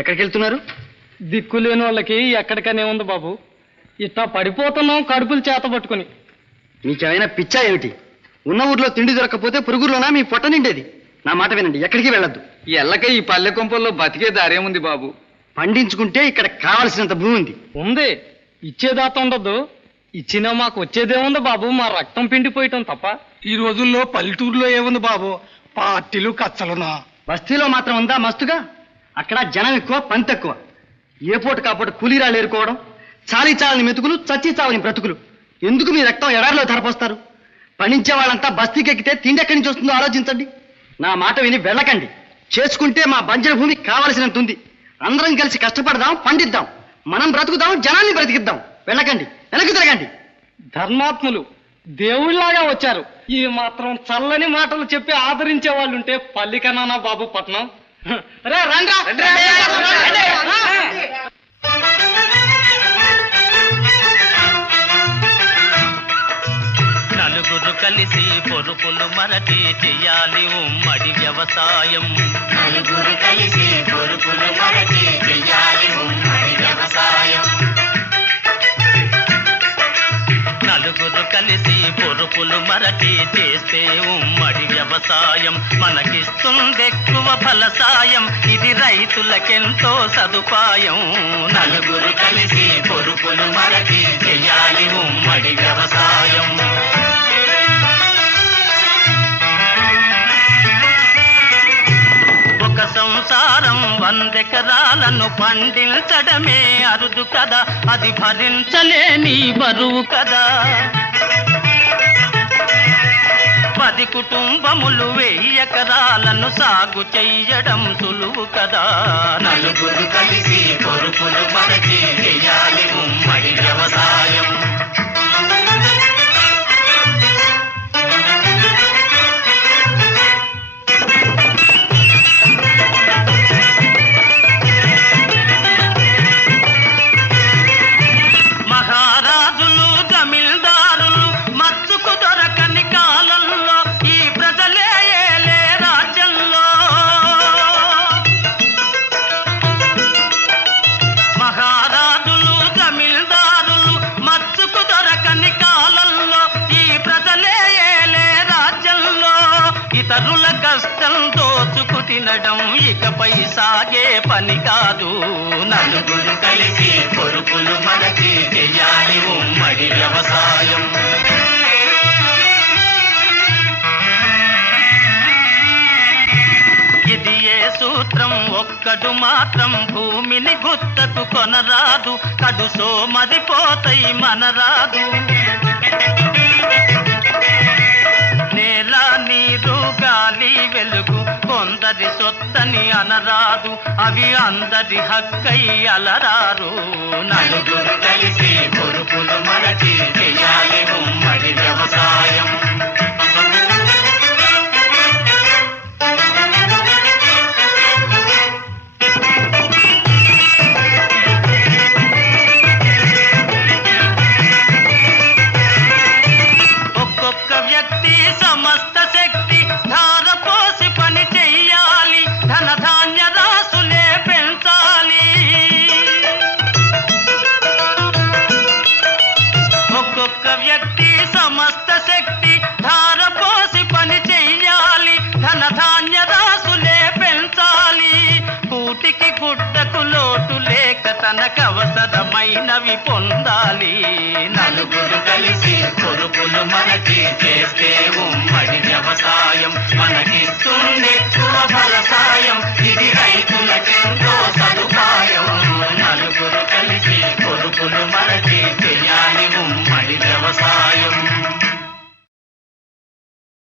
ఎక్కడికి వెళ్తున్నారు? దిక్కు లేని వాళ్ళకి ఎక్కడికనే ఉంది బాబు. ఇట్టా పడిపోతున్నాం కడుపులు చేత పట్టుకుని. మీకేమైనా పిచ్చా ఏమిటి? ఉన్న ఊర్లో తిండి దొరకకపోతే పురుగులోనా మీ పొట్ట నిండేది. నా మాట వినండి, ఎక్కడికి వెళ్ళొద్దు. ఎల్లక ఈ పల్లె కొంపల్లో బతికే దారేముంది బాబు. పండించుకుంటే ఇక్కడ కావలసినంత భూమి ఉంది. ఉంది, ఇచ్చేదాత ఉండదు. ఇచ్చినా మాకు వచ్చేదేముంది బాబు, మా రక్తం పిండిపోయటం తప్ప. ఈ రోజుల్లో పల్లెటూరులో ఏముంది బాబు, పార్టీలు కచ్చలునా. బస్తీలో మాత్రం ఉందా మస్తుగా? అక్కడ జనం ఎక్కువ, పని తక్కువ. ఏ పూట కాపూట కూలీరాళ్ళు ఏరుకోవడం, చాలీ చాలని మెతుకులు, చచ్చి చావని బ్రతుకులు. ఎందుకు మీ రక్తం ఎడారిలో ధరపోస్తారు? పండించే వాళ్ళంతా బస్తీకి ఎక్కితే తిండి ఎక్కడి నుంచి వస్తుందో ఆలోచించండి. నా మాట విని వెళ్ళకండి. చేసుకుంటే మా బంజర భూమి కావలసినంత ఉంది. అందరం కలిసి కష్టపడదాం, పండిద్దాం, మనం బ్రతుకుదాం, జనాన్ని బ్రతికిద్దాం. వెళ్ళకండి, వెనక్కి తిరగండి. ధర్మాత్ములు దేవుళ్లాగా వచ్చారు. ఈ మాత్రం చల్లని మాటలు చెప్పి ఆదరించే వాళ్ళు ఉంటే పల్లికన్నా బాబు పట్నం. రే రండ్రా. నలుగురు కలిసి పొరుపులు మరచి చెయ్యాలి ఉమ్మడి వ్యవసాయం. నలుగురు కలిసి పొరుపులు మరచి చెయ్యాలి ఉమ్మడి వ్యవసాయం. నలుగురు కలిసి పొరుపులు మరచి చేస్తే ఉమ్మడి వ్యవసాయం మనకిస్తుందెక్కువ ఫలసాయం. ఇది రైతులకెంతో సదుపాయం. నలుగురు కలిసి పొరుపులు మరచి చెయ్యాలి ఉమ్మడి వ్యవసాయం. ఒక సంసారం 100 ఎకరాలను పండించడమే అరుదు కదా, అది భరించలేని బరువు కదా. 10 కుటుంబములు 1000 ఎకరాలను సాగు చెయ్యడం సులువు కదా. నలుగురు కలిసి పొరుపులు మరచి చెయ్యాలి ఉమ్మడి వ్యవసాయం. మహారాజులు జమీల్దారులు మచ్చుకు దొరకని కాలంలో ఈ ప్రజలే ఏలే రాజ్యంలో. మహారాజులు జమీల్దారులు మచ్చుకు దొరకని కాలంలో ఈ ప్రజలే ఏలే రాజ్యంలో. ఇతరుల కష్టం దోచుకు తినడం ఇకపై సాగే పని కాదు. నలుగురు కలిసి పొరుపులు మరచి చెయ్యాలి ఉమ్మడి వ్యవసాయం. ఇది ఏ సూత్రం ఒక్కడు మాత్రం భూమిని గుత్తకు కొనరాదు. కడు సోమరిపోతాయి మనరాదు. నేల నీరు గాలి వెలుగు కొందరి సొత్తని అనరాదు. అవి అందరి హక్కై అలరారు. నలుగురు కలిసి పొరుపులు మరచి చెయ్యాలి ఉమ్మడి వ్యవసాయం. ఒక్కొక్క వ్యక్తి సమస్త శక్తి ధారపోసి పని చెయ్యాలి. ధనధాన్య రాసులే పెంచాలి. ఒక్కొక్క వ్యక్తి సమస్త శక్తి ధారపోసి పని చెయ్యాలి. ధనధాన్య రాసులే పెంచాలి. కూటికి గుడ్డకు లోటు లేక తనకవసరమైనవి పొందాలి. నలుగురు కలిసి పొరుపులు మరచి చేస్తే ఉమ్మడి వ్యవసాయం మనకిస్తుంది